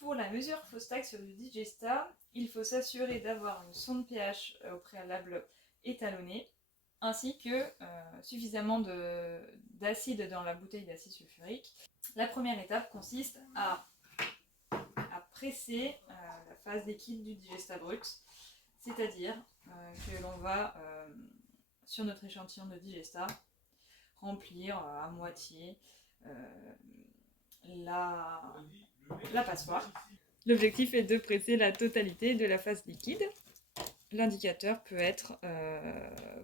Pour la mesure Fostak sur du Digesta, il faut s'assurer d'avoir une sonde pH au préalable étalonnée, ainsi que suffisamment d'acide dans la bouteille d'acide sulfurique. La première étape consiste à presser la phase liquide du Digesta brut, c'est-à-dire que l'on va, sur notre échantillon de Digesta, remplir à moitié la passoire. L'objectif est de presser la totalité de la phase liquide. L'indicateur peut être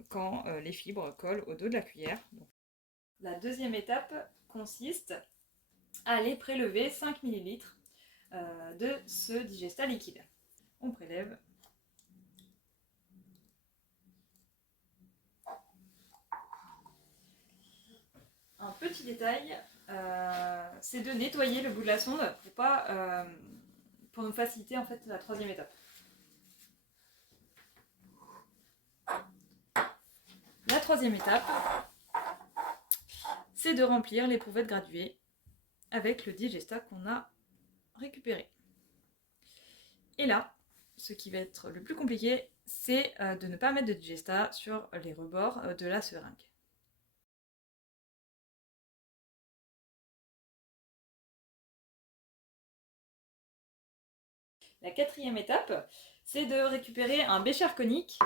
quand les fibres collent au dos de la cuillère. La deuxième étape consiste à aller prélever 5 ml de ce Digesta liquide. On prélève. Un petit détail, c'est de nettoyer le bout de la sonde pour nous faciliter en fait la troisième étape. La troisième étape, c'est de remplir l'éprouvettes graduée avec le Digesta qu'on a récupéré. Et là, ce qui va être le plus compliqué, c'est de ne pas mettre de Digesta sur les rebords de la seringue. La quatrième étape, c'est de récupérer un bécher conique,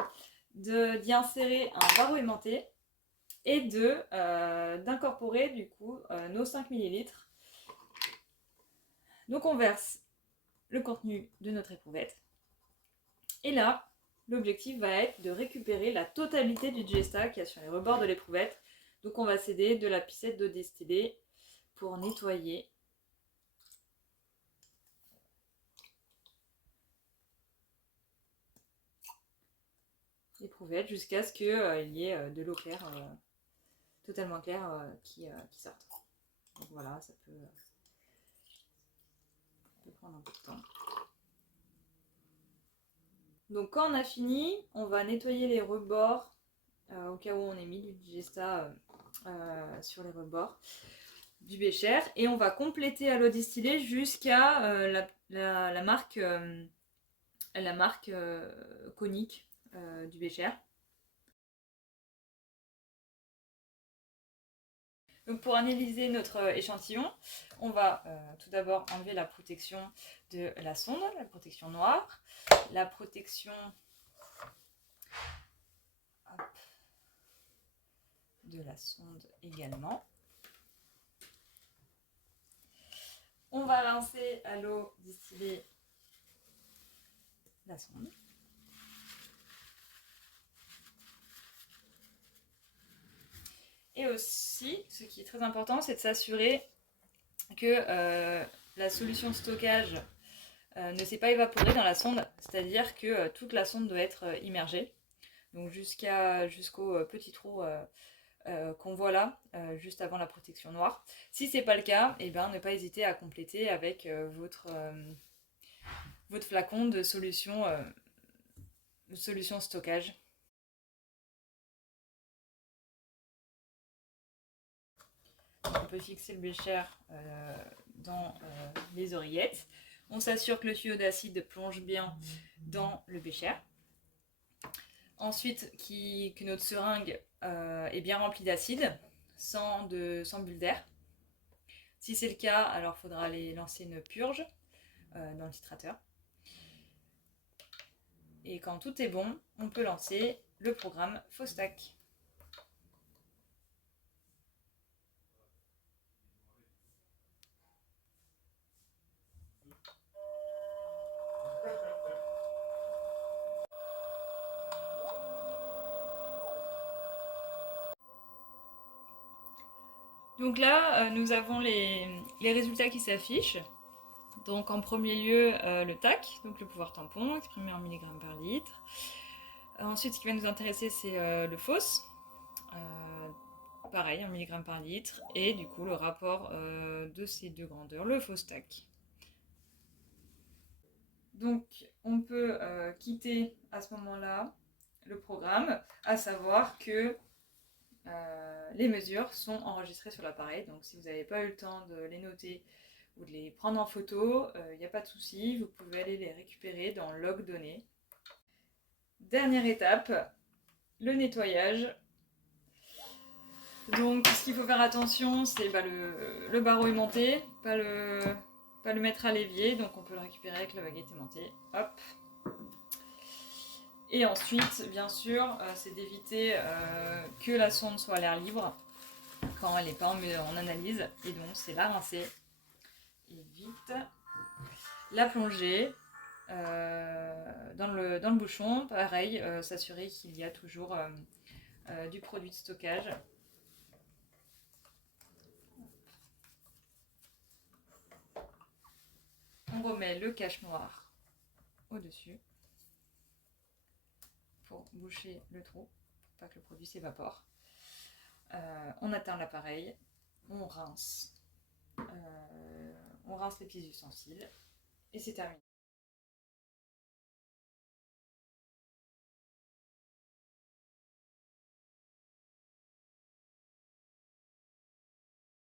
d'y insérer un barreau aimanté et d'incorporer du coup nos 5 ml. Donc on verse le contenu de notre éprouvette. Et là, l'objectif va être de récupérer la totalité du Digesta qu'il y a sur les rebords de l'éprouvette. Donc on va s'aider de la pipette d'eau distillée pour nettoyer l'éprouvette jusqu'à ce qu'il y ait de l'eau claire, totalement claire, qui sorte. Donc voilà, ça peut prendre un peu de temps. Donc quand on a fini, on va nettoyer les rebords au cas où on ait mis du Digesta sur les rebords du bécher, et on va compléter à l'eau distillée jusqu'à la marque conique du bécher. Donc pour analyser notre échantillon, on va tout d'abord enlever la protection de la sonde, la protection noire, la protection de la sonde également. On va rincer à l'eau distillée la sonde. Et aussi, ce qui est très important, c'est de s'assurer que la solution de stockage ne s'est pas évaporée dans la sonde, c'est-à-dire que toute la sonde doit être immergée, donc jusqu'au petit trou qu'on voit là, juste avant la protection noire. Si ce n'est pas le cas, ne pas hésiter à compléter avec votre flacon de solution stockage. On peut fixer le bécher dans les oreillettes. On s'assure que le tuyau d'acide plonge bien dans le bécher. Ensuite, que notre seringue est bien remplie d'acide, sans bulle d'air. Si c'est le cas, alors il faudra aller lancer une purge dans le titrateur. Et quand tout est bon, on peut lancer le programme Fostak. Donc là, nous avons les résultats qui s'affichent. Donc en premier lieu, le TAC, donc le pouvoir tampon, exprimé en milligrammes par litre. Ensuite, ce qui va nous intéresser, c'est le FOS, pareil, en milligrammes par litre. Et du coup, le rapport de ces deux grandeurs, le FOS-TAC. Donc, on peut quitter à ce moment-là le programme, à savoir que les mesures sont enregistrées sur l'appareil. Donc, si vous n'avez pas eu le temps de les noter ou de les prendre en photo, il n'y a pas de souci, vous pouvez aller les récupérer dans Log données. Dernière étape, le nettoyage. Donc ce qu'il faut faire attention, c'est le barreau aimanté, pas le mettre à l'évier, donc on peut le récupérer avec la baguette aimantée. Hop. Et ensuite, bien sûr, c'est d'éviter que la sonde soit à l'air libre quand elle n'est pas en analyse. Et donc c'est la rincer. Et vite. La plonger dans le bouchon. Pareil, s'assurer qu'il y a toujours du produit de stockage. On remet le cache-noir au-dessus pour boucher le trou, pour pas que le produit s'évapore. On atteint l'appareil, on rince les petits ustensiles et c'est terminé.